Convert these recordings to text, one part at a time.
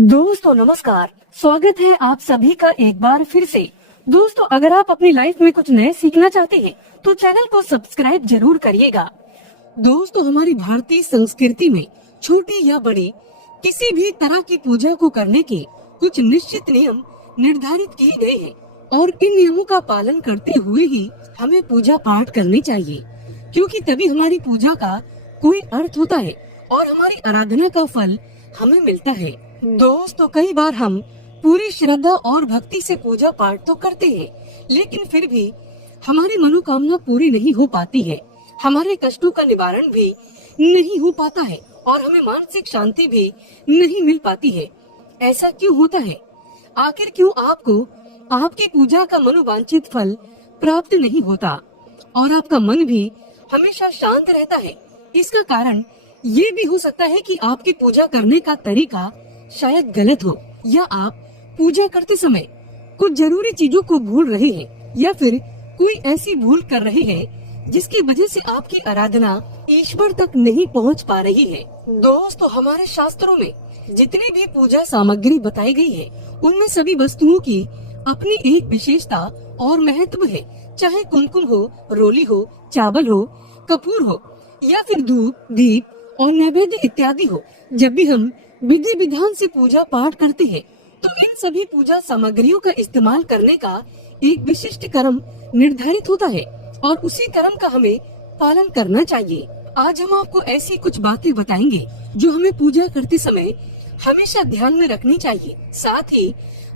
दोस्तों नमस्कार, स्वागत है आप सभी का एक बार फिर से। दोस्तों अगर आप अपनी लाइफ में कुछ नए सीखना चाहते हैं तो चैनल को सब्सक्राइब जरूर करिएगा। दोस्तों हमारी भारतीय संस्कृति में छोटी या बड़ी किसी भी तरह की पूजा को करने के कुछ निश्चित नियम निर्धारित किए गए हैं और इन नियमों का पालन करते हुए ही हमें पूजा पाठ करनी चाहिए, क्योंकि तभी हमारी पूजा का कोई अर्थ होता है और हमारी आराधना का फल हमें मिलता है। दोस्तों कई बार हम पूरी श्रद्धा और भक्ति से पूजा पाठ तो करते हैं, लेकिन फिर भी हमारी मनोकामना पूरी नहीं हो पाती है, हमारे कष्टों का निवारण भी नहीं हो पाता है और हमें मानसिक शांति भी नहीं मिल पाती है। ऐसा क्यों होता है? आखिर क्यों आपको आपकी पूजा का मनोवांछित फल प्राप्त नहीं होता और आपका मन भी हमेशा शांत रहता है? इसका कारण ये भी हो सकता है कि आपकी पूजा करने का तरीका शायद गलत हो, या आप पूजा करते समय कुछ जरूरी चीजों को भूल रहे हैं, या फिर कोई ऐसी भूल कर रहे हैं जिसकी वजह से आपकी आराधना ईश्वर तक नहीं पहुंच पा रही है। दोस्तों हमारे शास्त्रों में जितनी भी पूजा सामग्री बताई गई है उनमें सभी वस्तुओं की अपनी एक विशेषता और महत्व है, चाहे कुमकुम हो, रोली हो, चावल हो, कपूर हो या फिर धूप, दीप और नैवेद्य इत्यादि हो। जब भी हम विधि विधान से पूजा पाठ करते हैं तो इन सभी पूजा सामग्रियों का इस्तेमाल करने का एक विशिष्ट क्रम निर्धारित होता है और उसी क्रम का हमें पालन करना चाहिए। आज हम आपको ऐसी कुछ बातें बताएंगे जो हमें पूजा करते समय हमेशा ध्यान में रखनी चाहिए। साथ ही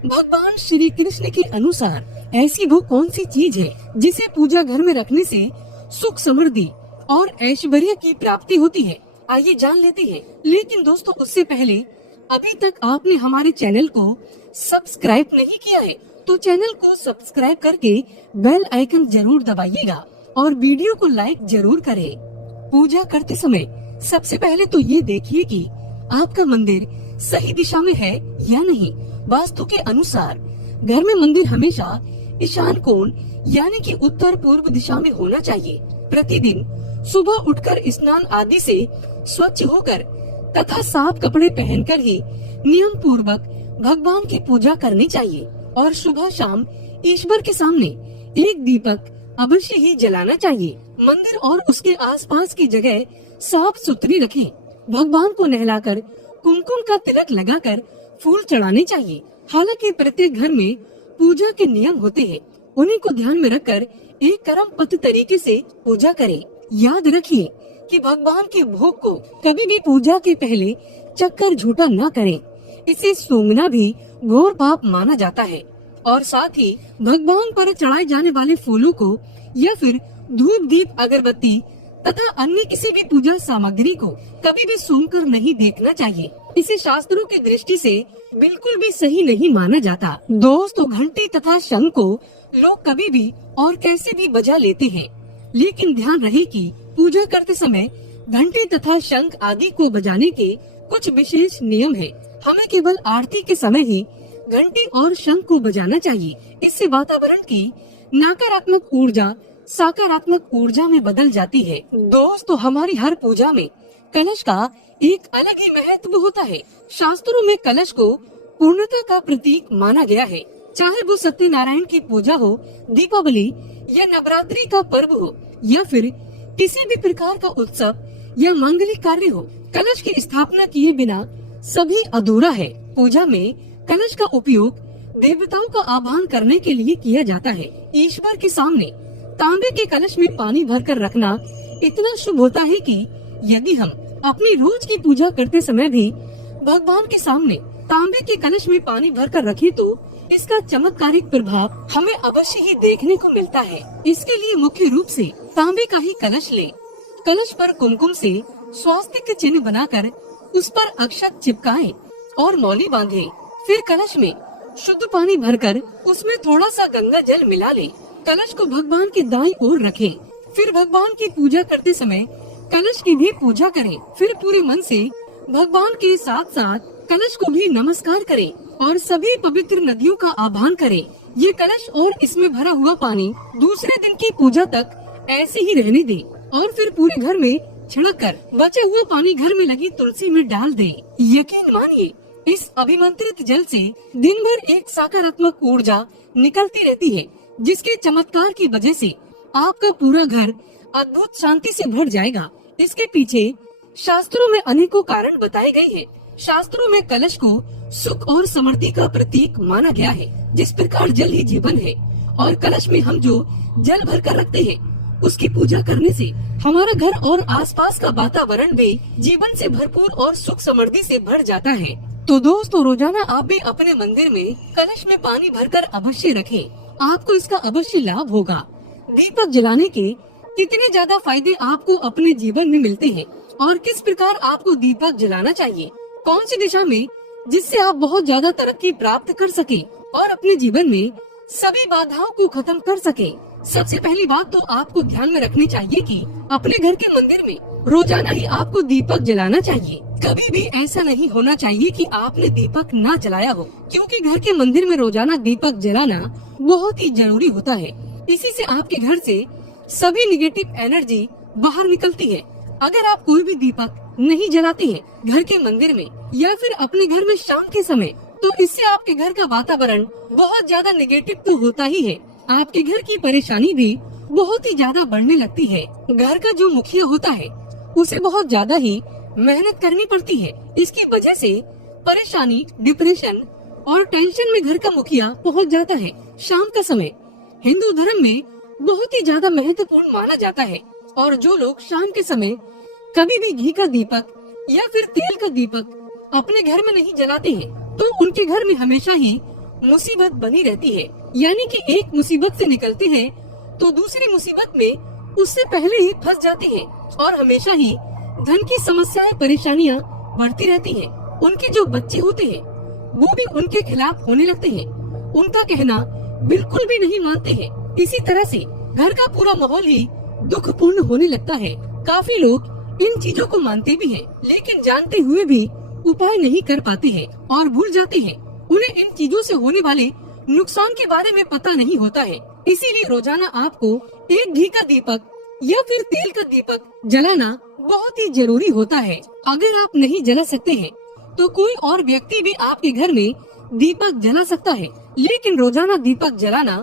भगवान श्री कृष्ण के अनुसार ऐसी वो कौन सी चीज है जिसे पूजा घर में रखने से सुख, समृद्धि और ऐश्वर्य की प्राप्ति होती है, आइए जान लेते हैं। लेकिन दोस्तों उससे पहले अभी तक आपने हमारे चैनल को सब्सक्राइब नहीं किया है तो चैनल को सब्सक्राइब करके बेल आइकन जरूर दबाइएगा और वीडियो को लाइक जरूर करें। पूजा करते समय सबसे पहले तो ये देखिए कि आपका मंदिर सही दिशा में है या नहीं। वास्तु के अनुसार घर में मंदिर हमेशा ईशान कोण यानी कि उत्तर पूर्व दिशा में होना चाहिए। प्रतिदिन सुबह उठकर स्नान आदि से स्वच्छ होकर तथा साफ कपड़े पहनकर ही नियम पूर्वक भगवान की पूजा करनी चाहिए और सुबह शाम ईश्वर के सामने एक दीपक अवश्य ही जलाना चाहिए। मंदिर और उसके आसपास की जगह साफ सुथरी रखें। भगवान को नहलाकर कुमकुम का तिलक लगाकर फूल चढ़ाने चाहिए। हालांकि प्रत्येक घर में पूजा के नियम होते हैं, उन्हीं को ध्यान में रखकर एक क्रमबद्ध तरीके से पूजा करें। याद रखिए कि भगवान के भोग को कभी भी पूजा के पहले चक्कर झूठा न करें, इसे सूंघना भी घोर पाप माना जाता है। और साथ ही भगवान पर चढ़ाए जाने वाले फूलों को या फिर धूप, दीप, अगरबत्ती तथा अन्य किसी भी पूजा सामग्री को कभी भी सूंघकर नहीं देखना चाहिए। इसे शास्त्रों की दृष्टि से बिल्कुल भी सही नहीं माना जाता। दोस्तों घंटी तथा शंख को लोग कभी भी और कैसे भी बजा लेते हैं, लेकिन ध्यान रहे कि पूजा करते समय घंटी तथा शंख आदि को बजाने के कुछ विशेष नियम हैं। हमें केवल आरती के समय ही घंटी और शंख को बजाना चाहिए। इससे वातावरण की नकारात्मक ऊर्जा सकारात्मक ऊर्जा में बदल जाती है। दोस्तों हमारी हर पूजा में कलश का एक अलग ही महत्व होता है। शास्त्रों में कलश को पूर्णता का प्रतीक माना गया है। चाहे वो सत्यनारायण की पूजा हो, दीपावली या नवरात्रि का पर्व हो या फिर किसी भी प्रकार का उत्सव या मांगलिक कार्य हो, कलश की स्थापना किए बिना सभी अधूरा है। पूजा में कलश का उपयोग देवताओं का आह्वान करने के लिए किया जाता है। ईश्वर के सामने तांबे के कलश में पानी भरकर रखना इतना शुभ होता है कि यदि हम अपनी रोज की पूजा करते समय भी भगवान के सामने तांबे के कलश में पानी भरकर रखें तो इसका चमत्कारिक प्रभाव हमें अवश्य ही देखने को मिलता है। इसके लिए मुख्य रूप से तांबे का ही कलश लें। कलश पर कुमकुम से स्वास्तिक चिन्ह बनाकर उस पर अक्षत चिपकाएं और मौली बांधें। फिर कलश में शुद्ध पानी भरकर उसमें थोड़ा सा गंगा जल मिला लें। कलश को भगवान के दाईं ओर रखें। फिर भगवान की पूजा करते समय कलश की भी पूजा करें। फिर पूरे मन से भगवान के साथ साथ कलश को भी नमस्कार करें और सभी पवित्र नदियों का आह्वान करें। ये कलश और इसमें भरा हुआ पानी दूसरे दिन की पूजा तक ऐसे ही रहने दें और फिर पूरे घर में छिड़क कर बचा हुआ पानी घर में लगी तुलसी में डाल दें। यकीन मानिए इस अभिमंत्रित जल से दिन भर एक सकारात्मक ऊर्जा निकलती रहती है, जिसके चमत्कार की वजह से आपका पूरा घर अद्भुत शांति से भर जाएगा। इसके पीछे शास्त्रों में अनेकों कारण बताए गए हैं। शास्त्रों में कलश को सुख और समृद्धि का प्रतीक माना गया है। जिस प्रकार जल ही जीवन है और कलश में हम जो जल भर कर रखते हैं, उसकी पूजा करने से हमारा घर और आसपास का वातावरण भी जीवन से भरपूर और सुख समृद्धि से भर जाता है। तो दोस्तों, रोजाना आप भी अपने मंदिर में कलश में पानी भरकर अवश्य रखें। आपको इसका अवश्य लाभ होगा। दीपक जलाने के कितने ज्यादा फायदे आपको अपने जीवन में मिलते हैं और किस प्रकार आपको दीपक जलाना चाहिए, कौन सी दिशा में, जिससे आप बहुत ज्यादा तरक्की प्राप्त कर सके और अपने जीवन में सभी बाधाओं को खत्म कर सके। सबसे पहली बात तो आपको ध्यान में रखनी चाहिए कि अपने घर के मंदिर में रोजाना ही आपको दीपक जलाना चाहिए। कभी भी ऐसा नहीं होना चाहिए कि आपने दीपक ना जलाया हो, क्योंकि घर के मंदिर में रोजाना दीपक जलाना बहुत ही जरूरी होता है। इसी से आपके घर से सभी निगेटिव एनर्जी बाहर निकलती है। अगर आप कोई भी दीपक नहीं जलाते हैं घर के मंदिर में या फिर अपने घर में शाम के समय, तो इससे आपके घर का वातावरण बहुत ज्यादा निगेटिव तो होता ही है। आपके घर की परेशानी भी बहुत ही ज्यादा बढ़ने लगती है। घर का जो मुखिया होता है उसे बहुत ज्यादा ही मेहनत करनी पड़ती है। इसकी वजह से परेशानी, डिप्रेशन और टेंशन में घर का मुखिया पहुंच जाता है। शाम का समय हिंदू धर्म में बहुत ही ज्यादा महत्वपूर्ण माना जाता है और जो लोग शाम के समय कभी भी घी का दीपक या फिर तेल का दीपक अपने घर में नहीं जलाते हैं, तो उनके घर में हमेशा ही मुसीबत बनी रहती है। यानी कि एक मुसीबत से निकलते हैं तो दूसरी मुसीबत में उससे पहले ही फंस जाते हैं और हमेशा ही धन की समस्याएं, परेशानियां बढ़ती रहती हैं। उनके जो बच्चे होते हैं वो भी उनके खिलाफ होने लगते हैं, उनका कहना बिल्कुल भी नहीं मानते हैं। इसी तरह से घर का पूरा माहौल ही दुखपूर्ण होने लगता है। काफी लोग इन चीजों को मानते भी हैं, लेकिन जानते हुए भी उपाय नहीं कर पाते हैं और भूल जाते हैं। उन्हें इन चीजों से होने वाले नुकसान के बारे में पता नहीं होता है। इसीलिए रोजाना आपको एक घी का दीपक या फिर तेल का दीपक जलाना बहुत ही जरूरी होता है। अगर आप नहीं जला सकते हैं तो कोई और व्यक्ति भी आपके घर में दीपक जला सकता है, लेकिन रोजाना दीपक जलाना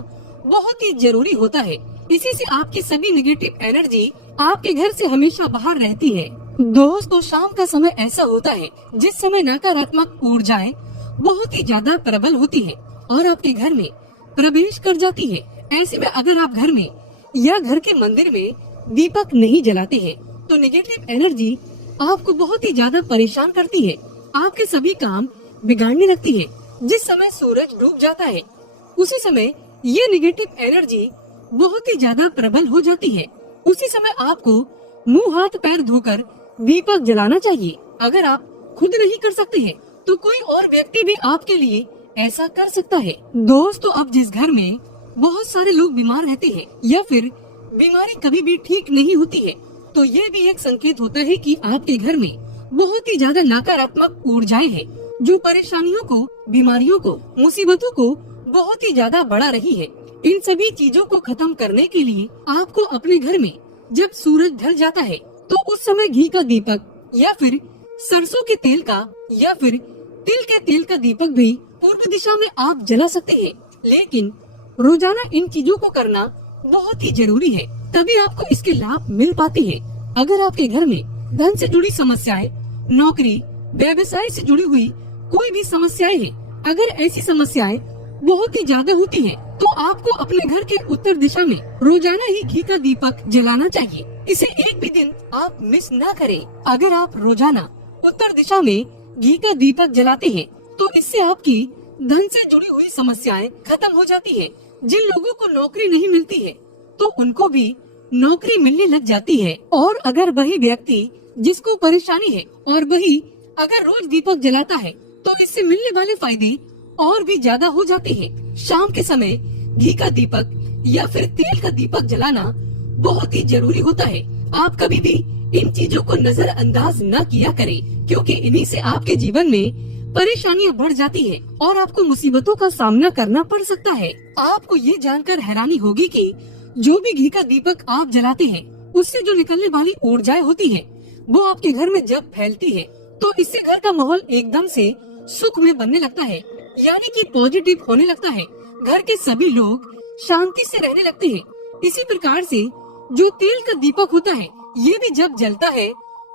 बहुत ही जरूरी होता है। इसी से आपकी सभी निगेटिव एनर्जी आपके घर से हमेशा बाहर रहती है। दोस्तों, शाम का समय ऐसा होता है जिस समय नकारात्मक ऊर्जाएं बहुत ही ज्यादा प्रबल होती है और आपके घर में प्रवेश कर जाती है। ऐसे में अगर आप घर में या घर के मंदिर में दीपक नहीं जलाते हैं तो निगेटिव एनर्जी आपको बहुत ही ज्यादा परेशान करती है, आपके सभी काम बिगाड़ने लगती है। जिस समय सूरज डूब जाता है उसी समय ये निगेटिव एनर्जी बहुत ही ज्यादा प्रबल हो जाती है। उसी समय आपको मुंह हाथ पैर धोकर दीपक जलाना चाहिए। अगर आप खुद नहीं कर सकते हैं तो कोई और व्यक्ति भी आपके लिए ऐसा कर सकता है। दोस्तों, अब जिस घर में बहुत सारे लोग बीमार रहते हैं या फिर बीमारी कभी भी ठीक नहीं होती है, तो ये भी एक संकेत होता है कि आपके घर में बहुत ही ज्यादा नकारात्मक ऊर्जाएं हैं, जो परेशानियों को, बीमारियों को, मुसीबतों को बहुत ही ज्यादा बढ़ा रही है। इन सभी चीजों को खत्म करने के लिए आपको अपने घर में जब सूरज ढल जाता है तो उस समय घी का दीपक या फिर सरसों के तेल का या फिर तिल के तेल का दीपक भी पूर्व दिशा में आप जला सकते हैं। लेकिन रोजाना इन चीजों को करना बहुत ही जरूरी है, तभी आपको इसके लाभ मिल पाते हैं। अगर आपके घर में धन से जुड़ी समस्याएं, नौकरी, व्यवसाय से जुड़ी हुई कोई भी समस्याएं हैं, अगर ऐसी समस्याएं बहुत ही ज्यादा होती हैं, तो आपको अपने घर के उत्तर दिशा में रोजाना ही घी का दीपक जलाना चाहिए। इसे एक भी दिन आप मिस ना करें। अगर आप रोजाना उत्तर दिशा में घी का दीपक जलाते हैं तो इससे आपकी धन से जुड़ी हुई समस्याएं खत्म हो जाती है। जिन लोगों को नौकरी नहीं मिलती है तो उनको भी नौकरी मिलने लग जाती है। और अगर वही व्यक्ति जिसको परेशानी है और वही अगर रोज दीपक जलाता है तो इससे मिलने वाले फायदे और भी ज्यादा हो जाते हैं। शाम के समय घी का दीपक या फिर तेल का दीपक जलाना बहुत ही जरूरी होता है। आप कभी भी इन चीजों को नजरअंदाज न किया करें, क्योंकि इन्हीं से आपके जीवन में परेशानियां बढ़ जाती है और आपको मुसीबतों का सामना करना पड़ सकता है। आपको ये जानकर हैरानी होगी कि जो भी घी का दीपक आप जलाते हैं उससे जो निकलने वाली ऊर्जाएं होती है वो आपके घर में जब फैलती है तो इससे घर का माहौल एकदम से सुखमय बनने लगता है, यानी कि पॉजिटिव होने लगता है। घर के सभी लोग शांति से रहने लगते हैं। इसी प्रकार से जो तेल का दीपक होता है, ये भी जब जलता है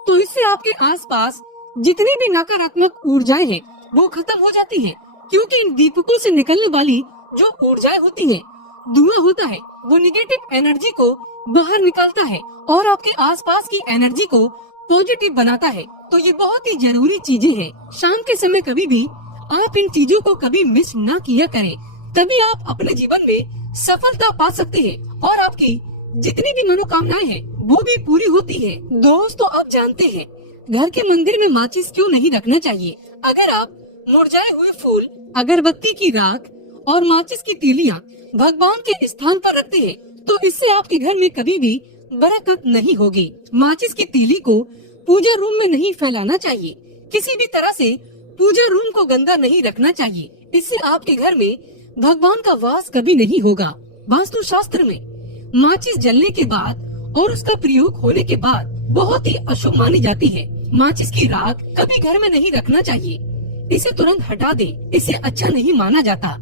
तो इससे आपके आसपास जितनी भी नकारात्मक ऊर्जाएं हैं वो खत्म हो जाती है, क्योंकि इन दीपकों से निकलने वाली जो ऊर्जाएं होती है, धुआं होता है, वो निगेटिव एनर्जी को बाहर निकालता है और आपके आसपास की एनर्जी को पॉजिटिव बनाता है। तो ये बहुत ही जरूरी चीजें हैं। शाम के समय कभी भी आप इन चीजों को कभी मिस ना किया करें, तभी आप अपने जीवन में सफलता पा सकते हैं और आपकी जितनी भी मनोकामनाएं हैं वो भी पूरी होती है। दोस्तों, आप जानते हैं घर के मंदिर में माचिस क्यों नहीं रखना चाहिए? अगर आप मुरझाए हुए फूल, अगरबत्ती की राख और माचिस की तीलियां भगवान के स्थान पर रखते हैं तो इससे आपके घर में कभी भी बरकत नहीं होगी। माचिस की तीली को पूजा रूम में नहीं फैलाना चाहिए। किसी भी तरह से पूजा रूम को गंदा नहीं रखना चाहिए। इससे आपके घर में भगवान का वास कभी नहीं होगा। वास्तु शास्त्र में माचिस जलने के बाद और उसका प्रयोग होने के बाद बहुत ही अशुभ मानी जाती है। माचिस की राख कभी घर में नहीं रखना चाहिए। इसे तुरंत हटा दे, इसे अच्छा नहीं माना जाता।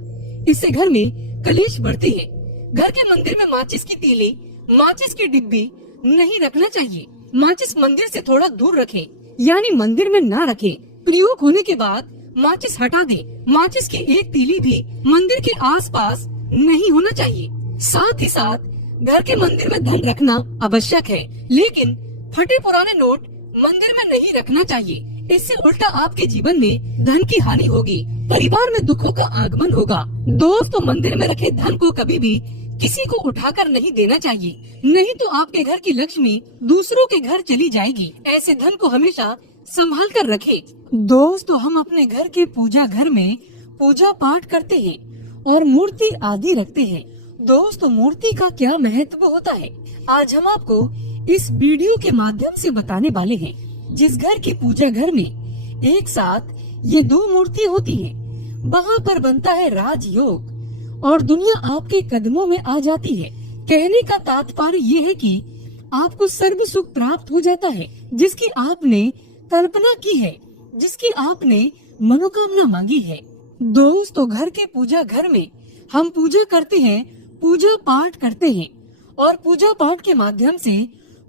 इससे घर में कलेश बढ़ते हैं। घर के मंदिर में माचिस की तीली, माचिस की डिब्बी नहीं रखना चाहिए। माचिस मंदिर से थोड़ा दूर रखें, यानी मंदिर में ना रखें। प्रयोग होने के बाद माचिस हटा दे। माचिस की एक तीली भी मंदिर के आसपास नहीं होना चाहिए। साथ ही साथ घर के मंदिर में धन रखना आवश्यक है, लेकिन फटे पुराने नोट मंदिर में नहीं रखना चाहिए। इससे उल्टा आपके जीवन में धन की हानि होगी, परिवार में दुखों का आगमन होगा। दोस्तों, मंदिर में रखे धन को कभी भी किसी को उठाकर नहीं देना चाहिए, नहीं तो आपके घर की लक्ष्मी दूसरों के घर चली जाएगी। ऐसे धन को हमेशा संभाल कर रखे। दोस्तों, हम अपने घर के पूजा घर में पूजा पाठ करते हैं और मूर्ति आदि रखते हैं। दोस्तों, मूर्ति का क्या महत्व होता है, आज हम आपको इस वीडियो के माध्यम से बताने वाले हैं। जिस घर की पूजा घर में एक साथ ये दो मूर्ति होती है, वहाँ पर बनता है राजयोग और दुनिया आपके कदमों में आ जाती है। कहने का तात्पर्य ये है कि आपको सर्व सुख प्राप्त हो जाता है, जिसकी आपने कल्पना की है, जिसकी आपने मनोकामना मांगी है। दोस्तों, घर के पूजा घर में हम पूजा करते हैं, पूजा पाठ करते हैं और पूजा पाठ के माध्यम से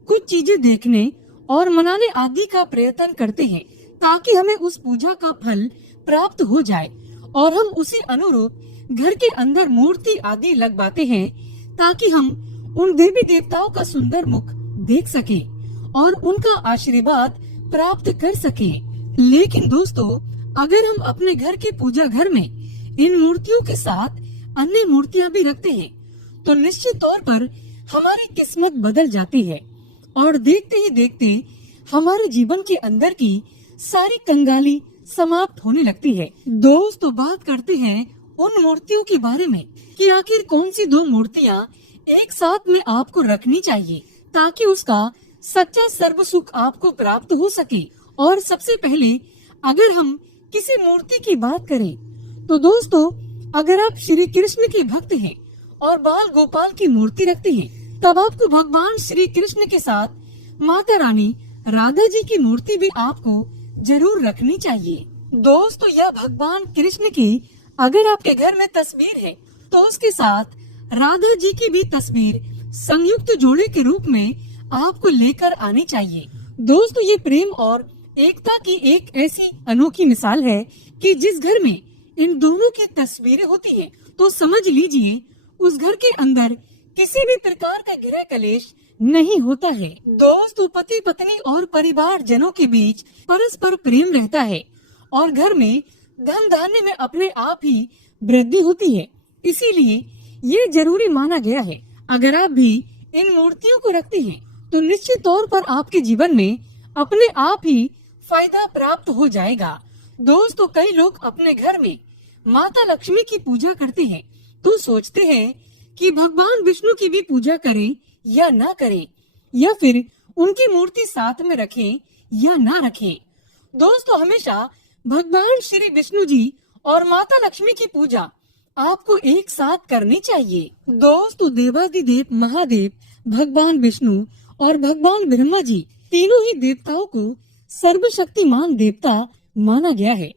कुछ चीजें देखने और मनाने आदि का प्रयत्न करते हैं, ताकि हमें उस पूजा का फल प्राप्त हो जाए और हम उसी अनुरूप घर के अंदर मूर्ति आदि लगवाते हैं, ताकि हम उन देवी देवताओं का सुंदर मुख देख सकें और उनका आशीर्वाद प्राप्त कर सकें। लेकिन दोस्तों, अगर हम अपने घर के पूजा घर में इन मूर्तियों के साथ अन्य मूर्तियां भी रखते हैं तो निश्चित तौर पर हमारी किस्मत बदल जाती है और देखते ही देखते हमारे जीवन के अंदर की सारी कंगाली समाप्त होने लगती है। दोस्तों, बात करते हैं उन मूर्तियों के बारे में कि आखिर कौन सी दो मूर्तियां एक साथ में आपको रखनी चाहिए ताकि उसका सच्चा सर्व सुख आपको प्राप्त हो सके। और सबसे पहले अगर हम किसी मूर्ति की बात करें तो दोस्तों, अगर आप श्री कृष्ण के भक्त हैं और बाल गोपाल की मूर्ति रखते हैं, तब आपको भगवान श्री कृष्ण के साथ माता रानी राधा जी की मूर्ति भी आपको जरूर रखनी चाहिए। दोस्तों, यह भगवान कृष्ण की अगर आपके घर में तस्वीर है तो उसके साथ राधा जी की भी तस्वीर संयुक्त जोड़े के रूप में आपको लेकर आनी चाहिए। दोस्तों, ये प्रेम और एकता की एक ऐसी अनोखी मिसाल है कि जिस घर में इन दोनों की तस्वीरें होती हैं, तो समझ लीजिए उस घर के अंदर किसी भी प्रकार का गृह कलेश नहीं होता है। दोस्तों, पति पत्नी और परिवार जनों के बीच परस्पर प्रेम रहता है और घर में धन धान्य में अपने आप ही वृद्धि होती है। इसीलिए ये जरूरी माना गया है। अगर आप भी इन मूर्तियों को रखते हैं तो निश्चित तौर पर आपके जीवन में अपने आप ही फायदा प्राप्त हो जाएगा। दोस्तों, कई लोग अपने घर में माता लक्ष्मी की पूजा करते हैं तो सोचते हैं कि भगवान विष्णु की भी पूजा करें या ना करें, या फिर उनकी मूर्ति साथ में रखें या ना रखें। दोस्तों, हमेशा भगवान श्री विष्णु जी और माता लक्ष्मी की पूजा आपको एक साथ करनी चाहिए। दोस्तों, देवाधिदेव महादेव भगवान विष्णु और भगवान ब्रह्मा जी तीनों ही देवताओं को सर्वशक्तिमान देवता माना गया है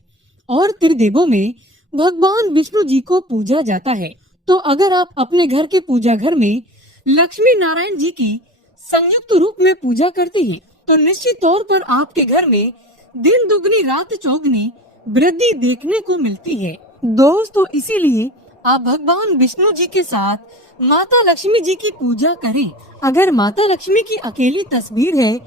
और त्रिदेवों में भगवान विष्णु जी को पूजा जाता है। तो अगर आप अपने घर के पूजा घर में लक्ष्मी नारायण जी की संयुक्त रूप में पूजा करते हैं तो निश्चित तौर पर आपके घर में दिन दुगनी रात चौगनी वृद्धि देखने को मिलती है। दोस्तों इसीलिए आप भगवान विष्णु जी के साथ माता लक्ष्मी जी की पूजा करें। अगर माता लक्ष्मी की अकेली तस्वीर है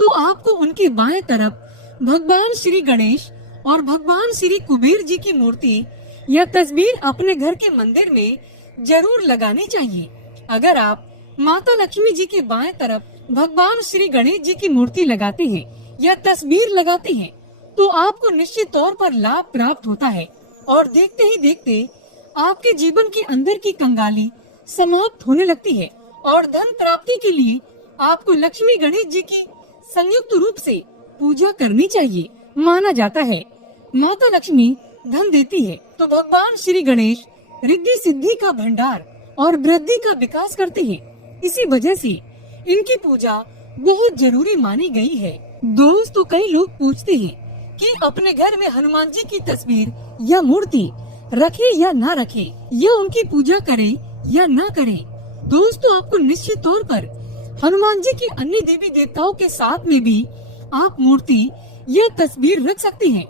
तो आपको उनके बाएं तरफ भगवान श्री गणेश और भगवान श्री कुबेर जी की मूर्ति या तस्वीर अपने घर के मंदिर में जरूर लगानी चाहिए। अगर आप माता लक्ष्मी जी के बाएं तरफ भगवान श्री गणेश जी की मूर्ति लगाते हैं या तस्वीर लगाते हैं तो आपको निश्चित तौर पर लाभ प्राप्त होता है और देखते ही देखते आपके जीवन के अंदर की कंगाली समाप्त होने लगती है और धन प्राप्ति के लिए आपको लक्ष्मी गणेश जी की संयुक्त रूप से पूजा करनी चाहिए। माना जाता है माता लक्ष्मी धन देती है तो भगवान श्री गणेश रिद्धि सिद्धि का भंडार और वृद्धि का विकास करते हैं। इसी वजह से इनकी पूजा बहुत जरूरी मानी गई है। दोस्तों कई लोग पूछते हैं कि अपने घर में हनुमान जी की तस्वीर या मूर्ति रखे या ना रखे या उनकी पूजा करें या ना करें। दोस्तों आपको निश्चित तौर पर हनुमान जी की अन्य देवी देवताओं के साथ में भी आप मूर्ति या तस्वीर रख सकते हैं।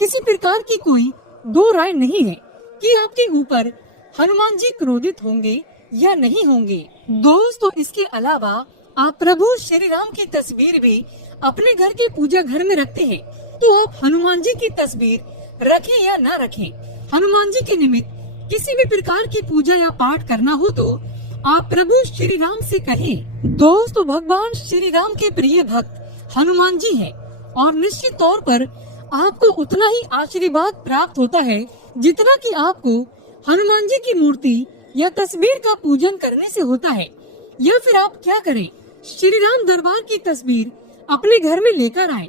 किसी प्रकार की कोई दो राय नहीं है कि आपके ऊपर हनुमान जी क्रोधित होंगे या नहीं होंगे। दोस्तों इसके अलावा आप प्रभु श्री राम की तस्वीर भी अपने घर के पूजा घर में रखते हैं तो आप हनुमान जी की तस्वीर रखें या ना रखें, हनुमान जी के निमित्त किसी भी प्रकार की पूजा या पाठ करना हो तो आप प्रभु श्री राम से कहें। दोस्तों भगवान श्री राम के प्रिय भक्त हनुमान जी हैं और निश्चित तौर पर आपको उतना ही आशीर्वाद प्राप्त होता है जितना कि आपको हनुमान जी की मूर्ति या तस्वीर का पूजन करने से होता है। या फिर आप क्या करें, श्री राम दरबार की तस्वीर अपने घर में लेकर आए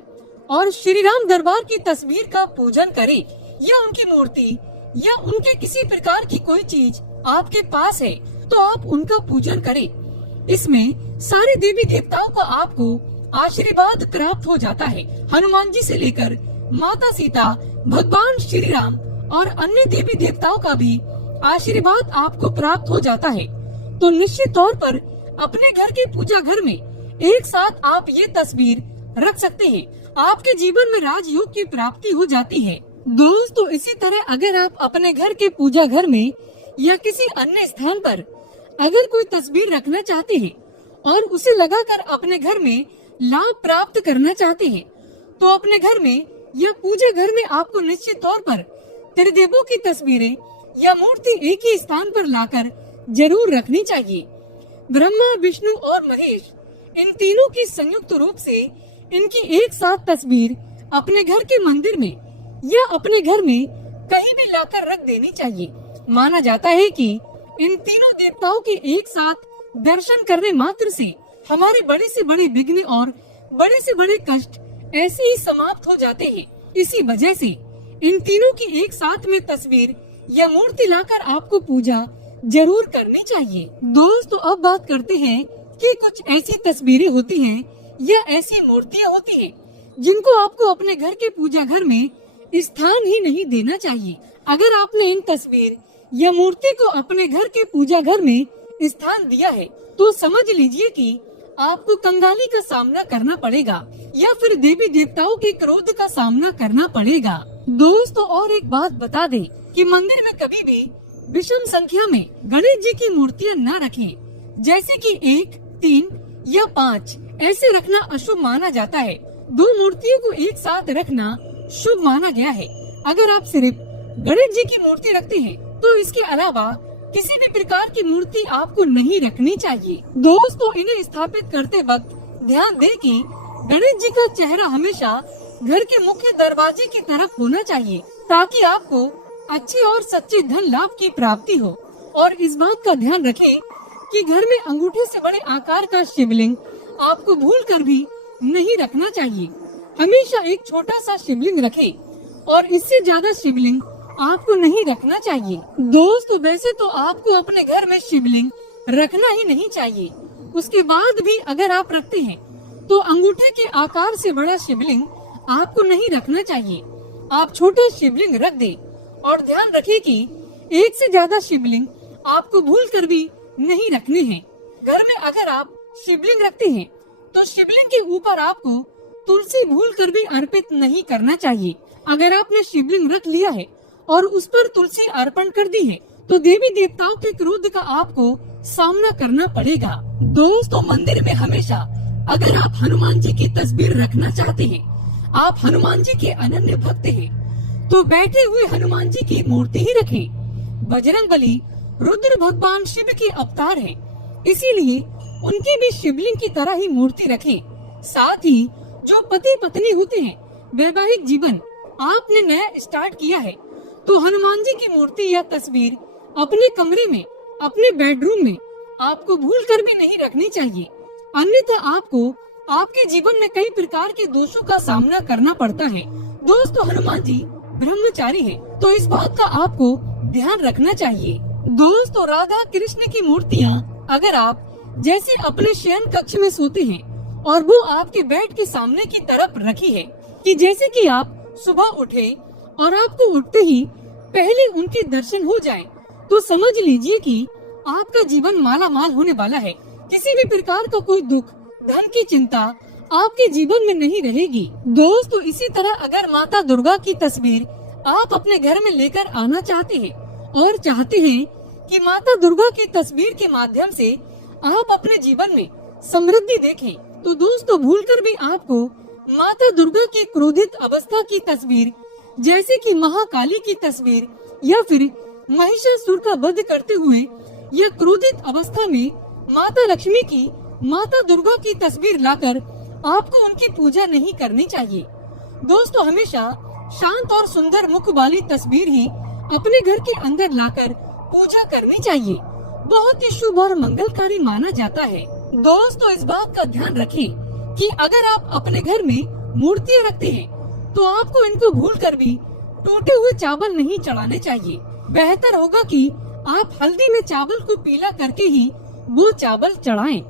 और श्री राम दरबार की तस्वीर का पूजन करें या उनकी मूर्ति या उनके किसी प्रकार की कोई चीज आपके पास है तो आप उनका पूजन करें। इसमें सारे देवी देवताओं का आपको आशीर्वाद प्राप्त हो जाता है। हनुमान जी से लेकर माता सीता, भगवान श्री राम और अन्य देवी देवताओं का भी आशीर्वाद आपको प्राप्त हो जाता है। तो निश्चित तौर पर अपने घर के पूजा घर में एक साथ आप ये तस्वीर रख सकते हैं। आपके जीवन में राजयोग की प्राप्ति हो जाती है। दोस्तों इसी तरह अगर आप अपने घर के पूजा घर में या किसी अन्य स्थान पर अगर कोई तस्वीर रखना चाहते हैं और उसे लगाकर अपने घर में लाभ प्राप्त करना चाहते हैं तो अपने घर में या पूजा घर में आपको निश्चित तौर पर त्रिदेवों की तस्वीरें या मूर्ति एक ही स्थान पर लाकर जरूर रखनी चाहिए। ब्रह्मा, विष्णु और महेश इन तीनों की संयुक्त रूप से इनकी एक साथ तस्वीर अपने घर के मंदिर में या अपने घर में कहीं भी लाकर रख देनी चाहिए। माना जाता है कि इन तीनों देवताओं के एक साथ दर्शन करने मात्र से हमारे बड़े से बड़े विघ्न और बड़े से बड़े कष्ट ऐसे ही समाप्त हो जाते हैं। इसी वजह से इन तीनों की एक साथ में तस्वीर या मूर्ति लाकर आपको पूजा जरूर करनी चाहिए। दोस्तों अब बात करते हैं कि कुछ ऐसी तस्वीरें होती हैं या ऐसी मूर्तियां होती हैं जिनको आपको अपने घर के पूजा घर में स्थान ही नहीं देना चाहिए। अगर आपने इन तस्वीर या मूर्ति को अपने घर के पूजा घर में स्थान दिया है तो समझ लीजिए कि आपको कंगाली का सामना करना पड़ेगा या फिर देवी देवताओं के क्रोध का सामना करना पड़ेगा। दोस्तों और एक बात बता दें कि मंदिर में कभी भी विषम संख्या में गणेश जी की मूर्तियां न रखें, जैसे कि 1, 3 या 5 ऐसे रखना अशुभ माना जाता है। 2 मूर्तियों को एक साथ रखना शुभ माना गया है। अगर आप सिर्फ गणेश जी की मूर्ति रखते हैं तो इसके अलावा किसी भी प्रकार की मूर्ति आपको नहीं रखनी चाहिए। दोस्तों इन्हें स्थापित करते वक्त ध्यान दें कि गणेश जी का चेहरा हमेशा घर के मुख्य दरवाजे की तरफ होना चाहिए ताकि आपको अच्छे और सच्चे धन लाभ की प्राप्ति हो। और इस बात का ध्यान रखें कि घर में अंगूठे से बड़े आकार का शिवलिंग आपको भूलकर भी नहीं रखना चाहिए। हमेशा एक छोटा सा शिवलिंग रखें और इससे ज्यादा शिवलिंग आपको नहीं रखना चाहिए। दोस्तों वैसे तो आपको अपने घर में शिवलिंग रखना ही नहीं चाहिए, उसके बाद भी अगर आप रखते हैं तो अंगूठे के आकार से बड़ा शिवलिंग आपको नहीं रखना चाहिए। आप छोटा शिवलिंग रख दें और ध्यान रखें कि एक से ज्यादा शिवलिंग आपको भूल कर भी नहीं रखने हैं। घर में अगर आप शिवलिंग रखते हैं तो शिवलिंग के ऊपर आपको तुलसी भूल कर भी अर्पित नहीं करना चाहिए। अगर आपने शिवलिंग रख लिया है और उस पर तुलसी अर्पण कर दी है तो देवी देवताओं के क्रोध का आपको सामना करना पड़ेगा। दोस्तों, मंदिर में हमेशा अगर आप हनुमान जी की तस्वीर रखना चाहते हैं, आप हनुमान जी के अनन्य भक्त हैं, तो बैठे हुए हनुमान जी की मूर्ति ही रखें। बजरंगबली रुद्र भगवान शिव के अवतार हैं, इसीलिए उनकी भी शिवलिंग की तरह ही मूर्ति रखें। साथ ही जो पति पत्नी होते हैं, वैवाहिक जीवन आपने नया स्टार्ट किया है तो हनुमान जी की मूर्ति या तस्वीर अपने कमरे में, अपने बेडरूम में आपको भूल कर भी नहीं रखनी चाहिए, अन्यथा आपको आपके जीवन में कई प्रकार के दोषों का सामना करना पड़ता है। दोस्तों, हनुमान जी ब्रह्मचारी है तो इस बात का आपको ध्यान रखना चाहिए। दोस्तों, राधा कृष्ण की मूर्तियाँ अगर आप जैसे अपने शयन कक्ष में सोते हैं और वो आपके बेड के सामने की तरफ रखी है कि जैसे कि आप सुबह उठे और आपको उठते ही पहले उनके दर्शन हो जाएं, तो समझ लीजिए कि आपका जीवन माला माल होने वाला है। किसी भी प्रकार का कोई दुख, धन की चिंता आपके जीवन में नहीं रहेगी। दोस्तों, इसी तरह अगर माता दुर्गा की तस्वीर आप अपने घर में लेकर आना चाहते हैं और चाहते हैं कि माता दुर्गा की तस्वीर के माध्यम से आप अपने जीवन में समृद्धि देखें, तो दोस्तों भूलकर भी आपको माता दुर्गा की क्रोधित अवस्था की तस्वीर, जैसे कि महाकाली की तस्वीर या फिर महिषासुर का वध करते हुए या क्रोधित अवस्था में माता लक्ष्मी की, माता दुर्गा की तस्वीर लाकर आपको उनकी पूजा नहीं करनी चाहिए। दोस्तों, हमेशा शांत और सुंदर मुख वाली तस्वीर ही अपने घर के अंदर लाकर पूजा करनी चाहिए, बहुत ही शुभ और मंगलकारी माना जाता है। दोस्तों, इस बात का ध्यान रखें कि अगर आप अपने घर में मूर्तियाँ रखते हैं तो आपको इनको भूल कर भी टूटे हुए चावल नहीं चढ़ाने चाहिए। बेहतर होगा कि आप हल्दी में चावल को पीला करके ही वो चावल चढ़ाएं,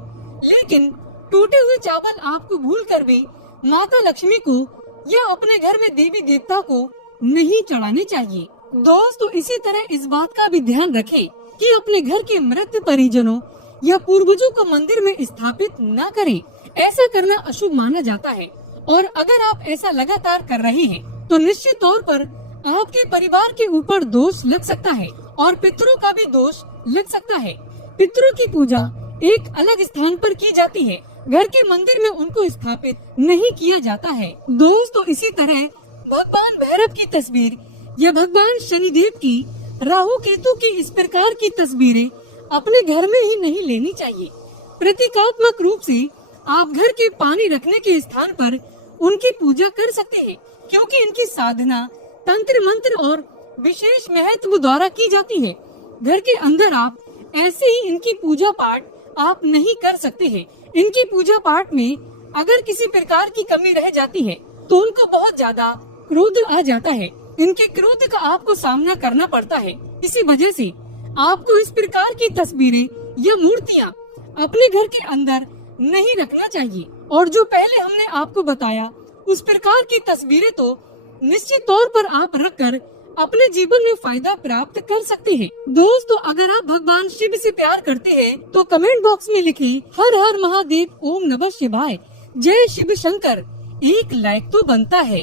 लेकिन टूटे हुए चावल आपको भूल कर भी माता लक्ष्मी को या अपने घर में देवी देवता को नहीं चढ़ाने चाहिए। दोस्तों, इसी तरह इस बात का भी ध्यान रखें कि अपने घर के मृत परिजनों या पूर्वजों को मंदिर में स्थापित न करें। ऐसा करना अशुभ माना जाता है और अगर आप ऐसा लगातार कर रहे हैं तो निश्चित तौर पर आपके परिवार के ऊपर दोष लग सकता है और पितरों का भी दोष लग सकता है। पितरों की पूजा एक अलग स्थान पर की जाती है, घर के मंदिर में उनको स्थापित नहीं किया जाता है। दोस्तों, इसी तरह भगवान भैरव की तस्वीर या भगवान शनिदेव की, राहु केतु की इस प्रकार की तस्वीरें अपने घर में ही नहीं लेनी चाहिए। प्रतीकात्मक रूप से आप घर के पानी रखने के स्थान पर उनकी पूजा कर सकते हैं, क्योंकि इनकी साधना तंत्र मंत्र और विशेष महत्व द्वारा की जाती है। घर के अंदर आप ऐसे ही इनकी पूजा पाठ आप नहीं कर सकते हैं। इनकी पूजा पाठ में अगर किसी प्रकार की कमी रह जाती है तो उनको बहुत ज्यादा क्रोध आ जाता है। इनके क्रोध का आपको सामना करना पड़ता है। इसी वजह से आपको इस प्रकार की तस्वीरें या मूर्तियाँ अपने घर के अंदर नहीं रखना चाहिए। और जो पहले हमने आपको बताया उस प्रकार की तस्वीरें तो निश्चित तौर पर आप रखकर अपने जीवन में फायदा प्राप्त कर सकते हैं। दोस्तों, अगर आप भगवान शिव से प्यार करते हैं तो कमेंट बॉक्स में लिखें हर हर महादेव, ओम नमः शिवाय, जय शिव शंकर। एक लाइक तो बनता है।